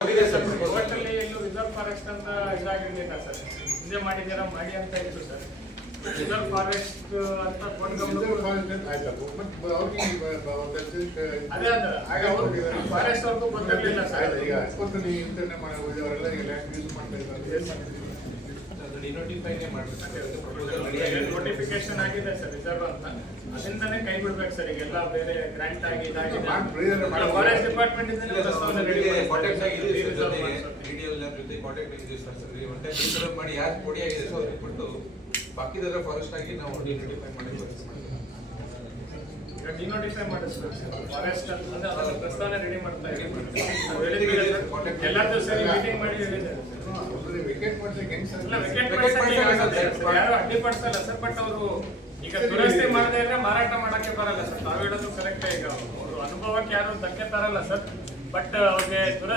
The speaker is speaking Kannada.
ಟೋಟಲಿ ಎಲ್ಲೂ ರಿಸರ್ವ್ ಫಾರೆಸ್ಟ್ ಅಂತ ಇದಾಗಿರ್ಲಿಲ್ಲ ಸರ್. ಇದೇ ಮಾಡಿದ್ದೀರಾ ಮಾಡಿ ಅಂತ ಇತ್ತು ಸರ್. ರಿಸರ್ವ್ ಫಾರೆಸ್ಟ್ ಅಂತ ಅದೇ ಫಾರೆಸ್ಟ್ ಅವ್ರಿಗೂ ಗೊತ್ತಿರಲಿಲ್ಲ ಸರ್. ನೋಟಿಫಿಕೇಶನ್ ಆಗಿದೆ ಸರ್ ರಿಸರ್ವ್ ಅಂತ, ಅದರಿಂದನೇ ಕೈ ಬಿಡ್ಬೇಕು ಸರ್. ಈಗೆಲ್ಲ ಬೇರೆ ಗ್ರಾಂಟ್ ಆಗಿ ಇದಾಗಿದೆ. ಫಾರೆಸ್ಟ್ ಡಿಪಾರ್ಟ್ಮೆಂಟ್ ಮಾಡಿ ಯಾರು ಕೊಡಿ ಆಗಿದೆ ಸೊ ಅವ್ರಿಗೆ ಕೊಟ್ಟು ಬಾಕಿದೆಲ್ಲ ಫಾರೆಸ್ಟ್ ಆಗಿ ನಾವು ಡಿನೋಟಿಫೈ ಮಾಡಿ ಡಿನೋಟಿಫೈ ಮಾಡಿಸ್ಬೇಕು ಸರ್. ಫಾರೆಸ್ಟ್ ಅಂತ ಪ್ರಸ್ತಾವನೆ ರೆಡಿ ಮಾಡ್ತಾ ಇದ್ದೀವಿ. ಎಲ್ಲರೂ ಸರಿ ಮೀಟಿಂಗ್ ಮಾಡಿ ಹೇಳಿದ್ದಾರೆ. ಯಾರು ಅಡ್ಡಿಪಡಿಸಲ್ಲ ಸರ್, ಬಟ್ ಅವರು ಈಗ ದುರಸ್ತಿ ಮಾಡದೇ ಇದ್ರೆ ಮಾರಾಟ ಮಾಡಕ್ಕೆ ಬರಲ್ಲ ಸರ್. ತಾವು ಹೇಳೋದು ಕರೆಕ್ಟೇ. ಈಗ ಅವರು ಅನುಭವಕ್ಕೆ ಯಾರು ಧಕ್ಕೆ ತರಲ್ಲ ಸರ್, ಬಟ್ ಅವ್ರಿಗೆ